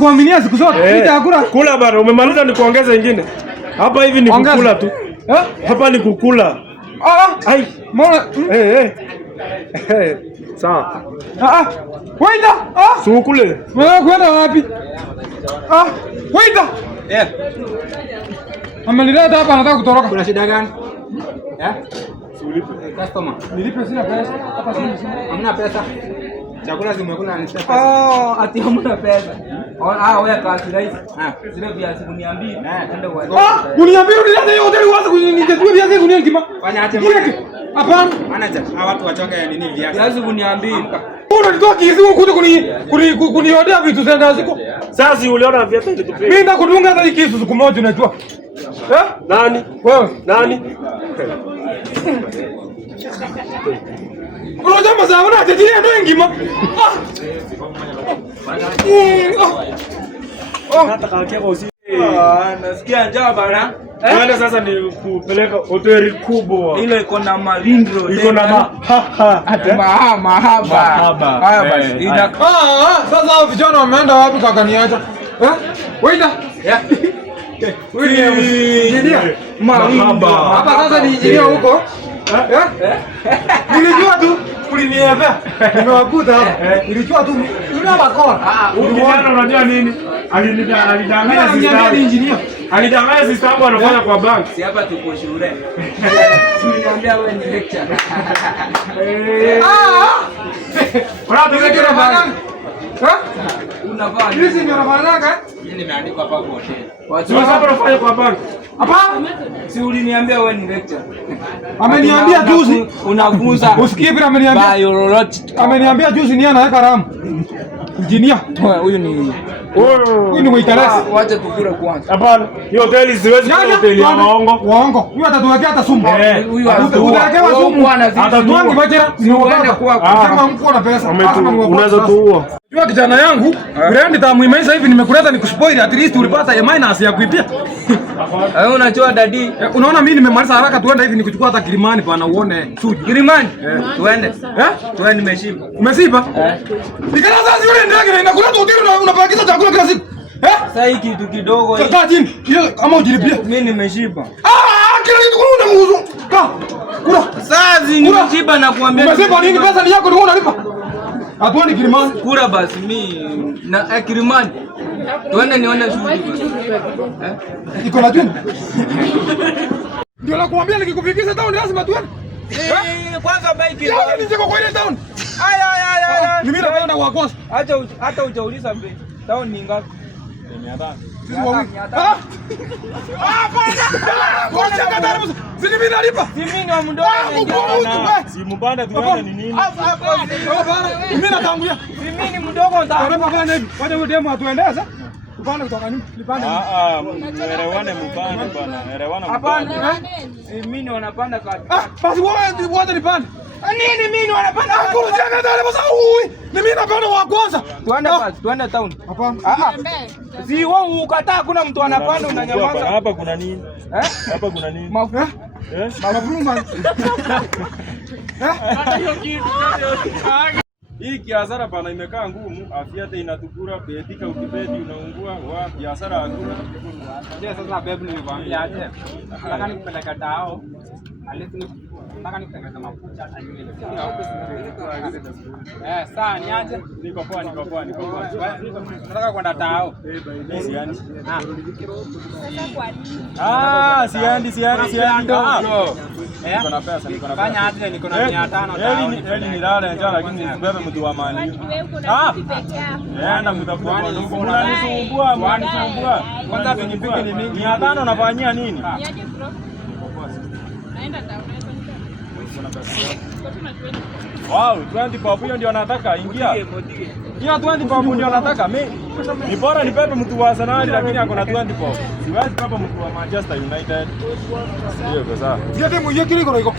kuaminia siku zote. Nitakula. Kula bana, umemaliza nikuongeze nyingine. Hapa hivi ni kukula tu. Hapa ni kukula. Ai, mbona sawa. Waita. Sukule. Wewe kwenda wapi? Waita. Amelileta hapa anataka kutoroka. Kuna shida gani? Ulipe. Customer. Nilipe sina pesa. Hapa sina. Hamna pesa. Chakula zimekula ni pesa. Ati hamna pesa. Wewe kazi rais. Zile viazi kuniambia. Twende kwa. Kuniambia unilete hiyo hoteli uanze kunijua viazi kunia kima. Fanya aje. Hapana. Manager, hawa watu wachoke nini viazi? Viazi kuniambia. Unatoka kizi huko kuniodea vitu zenda ziko. Sasa uliona viazi nitupie. Mimi ndakudunga hata kisu siku moja unajua. Nani? Wewe. Nani? Unajua mazao na tetea ndio ngima. Nataka kaka usi. Nasikia njaa bana. Wewe sasa ni kupeleka hoteli kubwa. Ile iko na marindo. Iko na mahaba. Haya basi. Sasa vijana wameenda wapi kaka niacha? Waita. Injinia. Mahaba. Hapa sasa ni injinia huko. Nilijua tu uliniambia. Nimewakuta hapa. Nilijua tu una bakora. Ukiona unajua nini? Alidanganya sister. Injinia. Alidanganya sister wangu anafanya kwa bank. Si hapa tuko shule. Tuliniambia wewe ni lecturer. Unataka bana? Unavaa. Hizi ndio unafanya? Mimi nimeandikwa hapa kwa hotel. Watu hapa wanafanya kwa bank. Hapa? Si uliniambia wewe ni lecturer. Ameniambia juzi unafunza. Usikie bila ameniambia. Biology. Ameniambia juzi ni anaweka ramu. Injinia. Huyu ni mwitaresi. Wacha tukule kwanza. Hapana. Hiyo hoteli siwezi kuwa hoteli ya waongo. Waongo. Huyu atatuwekea hata sumu. Huyu atatuwekea sumu. Atatuangi bajera. Ni wapenda kama mko na pesa. Unaweza tuua. Jua kijana yangu, brand tamu imeisha hivi nimekuleta nikuspoil at least ulipata ya minus ya kuipia. Wewe unajua dadi. Unaona mimi nimemaliza haraka tuenda hivi nikuchukua hata Kilimani bwana uone suji. Kilimani? Tuende. Tuende nimeshiba. Umeshiba? Nikana sasa yule ndege inakuleta hoteli unapakiza chakula kila siku. Sasa hiki kitu kidogo hiki. Kaa chini. Ile kama ujilipia. Mimi nimeshiba. Kila kitu kuna muuzo. Kula. Sasa nimeshiba na kuambia. Umeshiba nini? Pesa ni yako ndio unalipa. Hatuoni Kilimani. Kura basi mimi na Kilimani. Tuende nione shughuli basi. Iko na juu. Ndio nakuambia nikikufikisha town lazima tuende. Kwanza bike. Yaani niko kwa ile town. Mimi nakwenda kwa kosa. Hata hujauliza bei. Town ni ngapi? 500. Sisi wawili. Ngoja kadari mzee. Sisi mimi nalipa. Mimi ni wa mdogo. Si mbanda tuende ni nini? Mimi natangulia. Mimi ni mdogo ndio. Bana hivi. Wacha huyo demo atuendeza. Tupande kutoka nini? Lipande. Elewane mpande bana. Elewana mpande. Hapana. Mimi ni wanapanda kati. Basi wewe wote nipande. Nini mimi wanapanda? Kurudia kadari mzee. Ni mimi napanda wa kwanza. Tuende basi, tuende town. Hapana. Si wewe ukataa kuna mtu anapanda unanyamaza. Hapa kuna nini? Hapa kuna nini? Mafuta. Mafuta. Hii biashara bana imekaa ngumu, afya yake inatukura, betika ukibedi unaungua, wa biashara hakuna. Ndio sasa babe nilikwambia aje. Nataka nikupeleka dao. Nataka nikupeleka mafuta hata nywele. Sawa niaje? Niko poa. Nataka kwenda dao. Siani. Siendi. Niko na pesa. Fanya aje niko na 500 dao. Heli nilale njaa lakini nisibebe mtu wa mali. Nenda mtakuwa mnanisumbua. Kwanza pikipiki ni mingi. 500 unafanyia nini? Naenda town. Wow, 20 papu hiyo ndio nataka ingia. Hiyo 20 papu ndio nataka mimi. Ni bora nipepe mtu wa Arsenal lakini ako na 20 papu. Siwezi kupepa mtu wa Manchester United. Ndio kwa sawa. Ndio demo hiyo kile iko.